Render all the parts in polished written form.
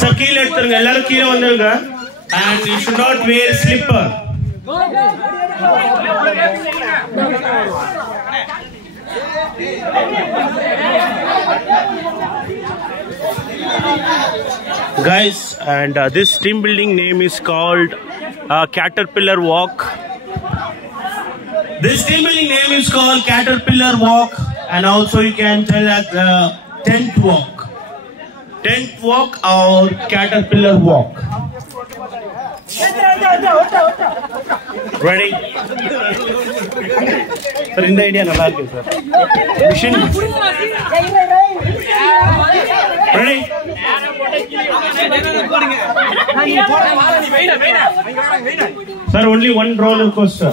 Sir, keel எடுத்துருங்க எல்லாரும் கீழ வந்துருங்க and you should not wear slipper. Guys, and this team building name is called Caterpillar Walk. This team building name is called Caterpillar Walk, and also you can tell that tent walk. Tent walk or Caterpillar Walk. Ready? Sir, in the idea nalla irukku sir. Mission. Ready? Sir, only one roller coaster.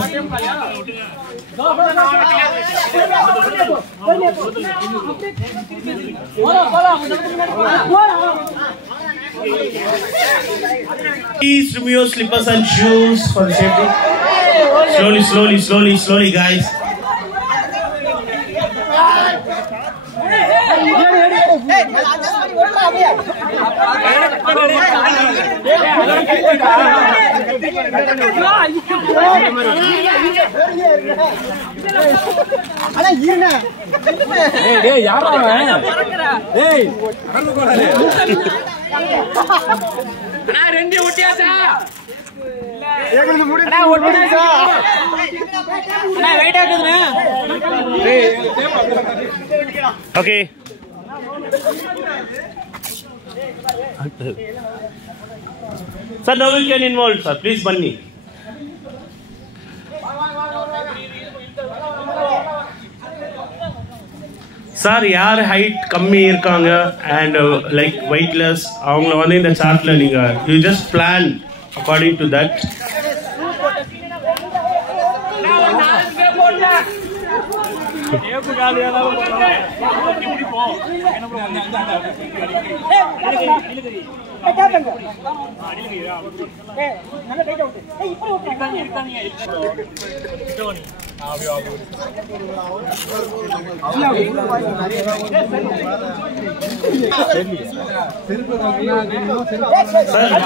Please remove your slippers and shoes for the safety. Slowly, slowly, slowly, slowly, guys. Okay. Sir, now we can involve, sir. Please, Bunny. Sir, யார் height கம்மி இருக்காங்க and like weightless அவங்கள வந்து இந்த சார்ட்ல நீங்க you just plan according to that.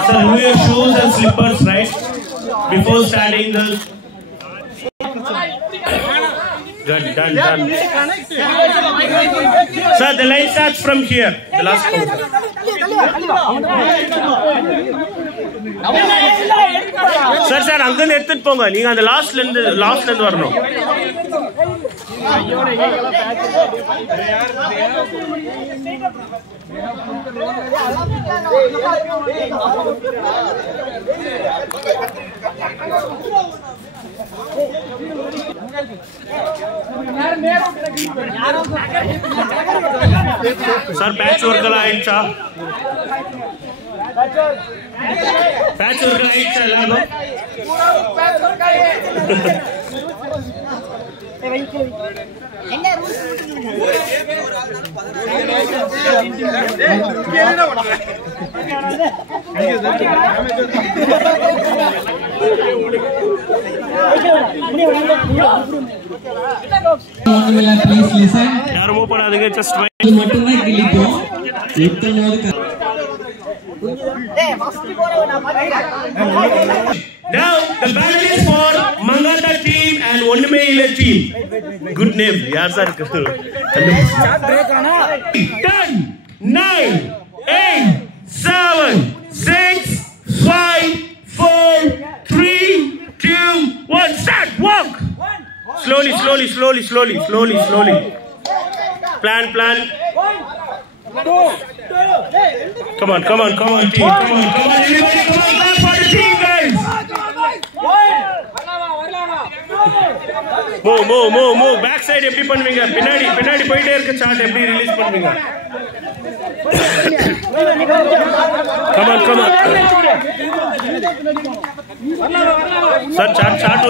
Sir, remove your shoes and slippers, right? Before starting the... Done. Sir, the line starts from here. The last counter. Sir, அங்க எடுத்துட்டு போங்க. நீங்க அந்த லாஸ்ட்ல இருந்து வரணும். Sir, patch work la aicha. Patch work la aicha ellano. என்ன rules please listen. யாரும் மூவ் பண்ணாதீங்க, just wait. மட்டும் தான் கிளிக்கும். இத்தனோடு Now the battle is for Mangata team and Ondumeila team. Good name. Yaar sir. 10, 9, 8, 7, 6, 5, 4, 3, 2, 1. Start. Walk. Slowly. Plan. Come on, team. Come on, everybody. Come on, clap for the team, guys. Move. Back side எப்படி பண்ணுவீங்க? பின்னாடி போயிட்டே இருக்க chart எப்படி release பண்ணுவீங்க? Come on. Sir chart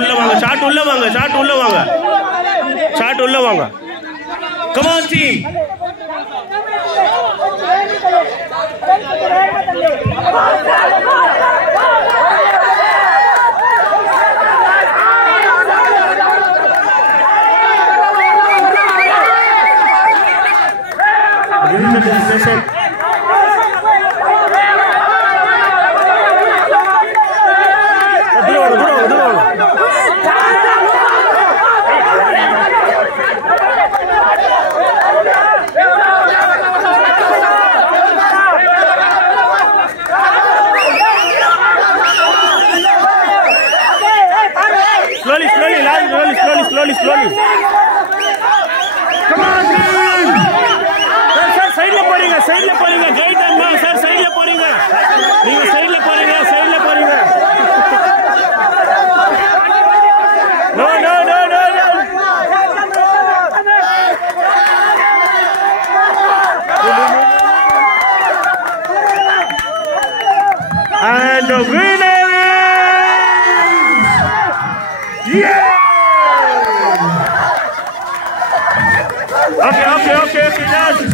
உள்ள வாங்க. Come on, team. winner is... Yeah! Okay, guys.